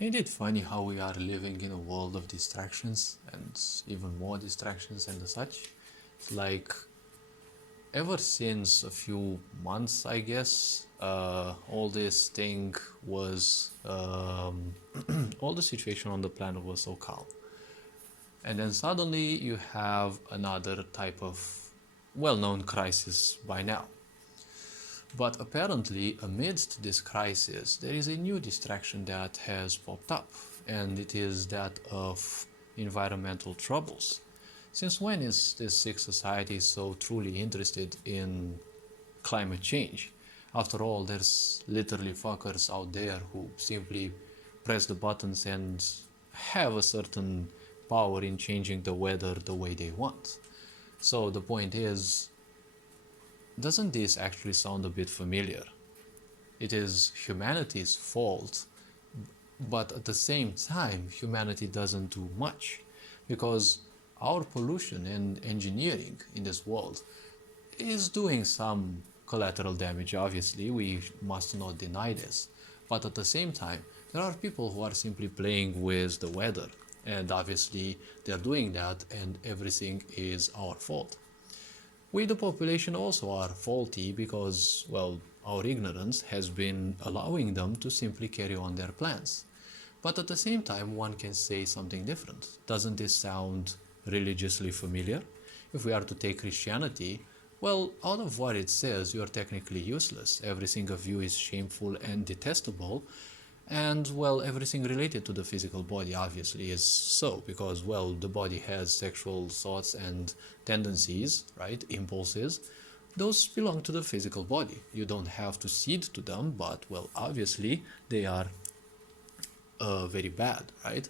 Ain't it funny how we are living in a world of distractions and even more distractions and such? Like, ever since a few months, I guess, all this thing was, all the situation on the planet was so calm. And then suddenly you have another type of well known crisis by now. But apparently, amidst this crisis, there is a new distraction that has popped up, and it is that of environmental troubles. Since when is this sick society so truly interested in climate change? After all, there's literally fuckers out there who simply press the buttons and have a certain power in changing the weather the way they want. So the point is, doesn't this actually sound a bit familiar? It is humanity's fault, but at the same time, humanity doesn't do much because our pollution and engineering in this world is doing some collateral damage, obviously, we must not deny this. But at the same time, there are people who are simply playing with the weather, and obviously they're doing that, and everything is our fault. We, the population, also are faulty because, well, our ignorance has been allowing them to simply carry on their plans. But at the same time, one can say something different. Doesn't this sound religiously familiar? If we are to take Christianity, well, out of what it says, you are technically useless. Everything of you is shameful and detestable. And, well, everything related to the physical body obviously is so, because, well, the body has sexual thoughts and tendencies, right? Impulses. Those belong to the physical body. You don't have to cede to them, but, well, obviously they are very bad, right?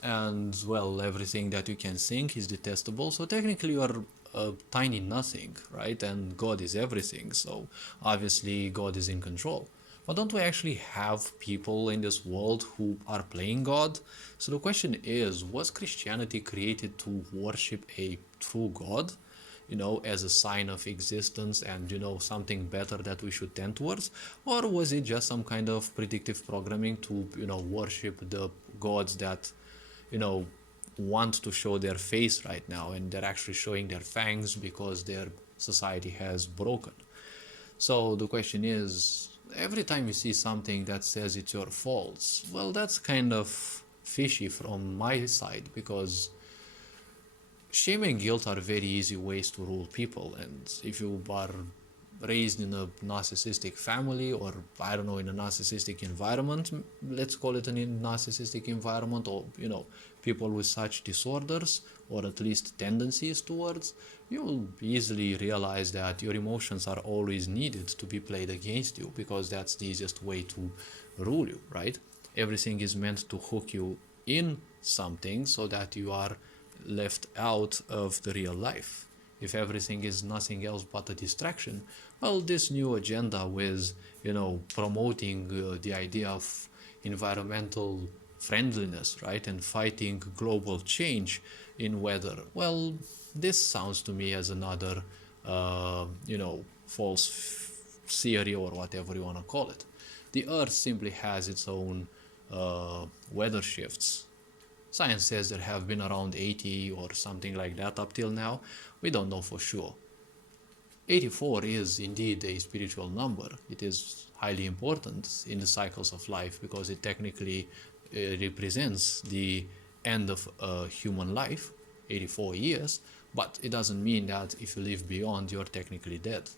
And well, everything that you can think is detestable. So technically, you are a tiny nothing, right? And God is everything. So obviously, God is in control. But don't we actually have people in this world who are playing God? So the question is, was Christianity created to worship a true God? As a sign of existence and, something better that we should tend towards? Or was it just some kind of predictive programming to, worship the gods that, you know, want to show their face right now and they're actually showing their fangs because their society has broken? So the question is, every time you see something that says it's your fault, well, that's kind of fishy from my side because shame and guilt are very easy ways to rule people. And if you are raised in a narcissistic family, or I don't know, in a narcissistic environment, let's call it a narcissistic environment, or people with such disorders or at least tendencies towards, you'll easily realize that your emotions are always needed to be played against you because that's the easiest way to rule you, right? Everything is meant to hook you in something so that you are left out of the real life. If everything is nothing else but a distraction, well, this new agenda with, promoting the idea of environmental friendliness, right, and fighting global change in weather, well, this sounds to me as another, false theory or whatever you want to call it. The Earth simply has its own weather shifts. Science says there have been around 80 or something like that up till now. We don't know for sure. 84 is indeed a spiritual number. It is highly important in the cycles of life because it technically represents the end of human life, 84 years, but it doesn't mean that if you live beyond, you're technically dead.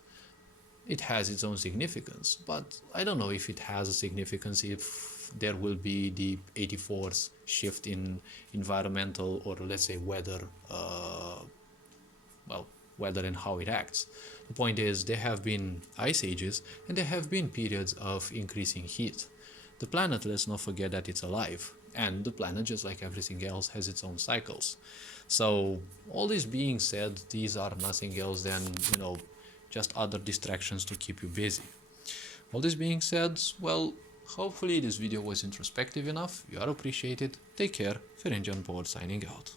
It has its own significance, but I don't know if it has a significance if there will be the 84th shift in environmental, or let's say weather, weather and how it acts. The point is, there have been ice ages and there have been periods of increasing heat. The planet, let's not forget that it's alive, and the planet, just like everything else, has its own cycles. So all this being said, these are nothing else than, just other distractions to keep you busy. All this being said, well, hopefully this video was introspective enough. You are appreciated. Take care. Ferenc Board signing out.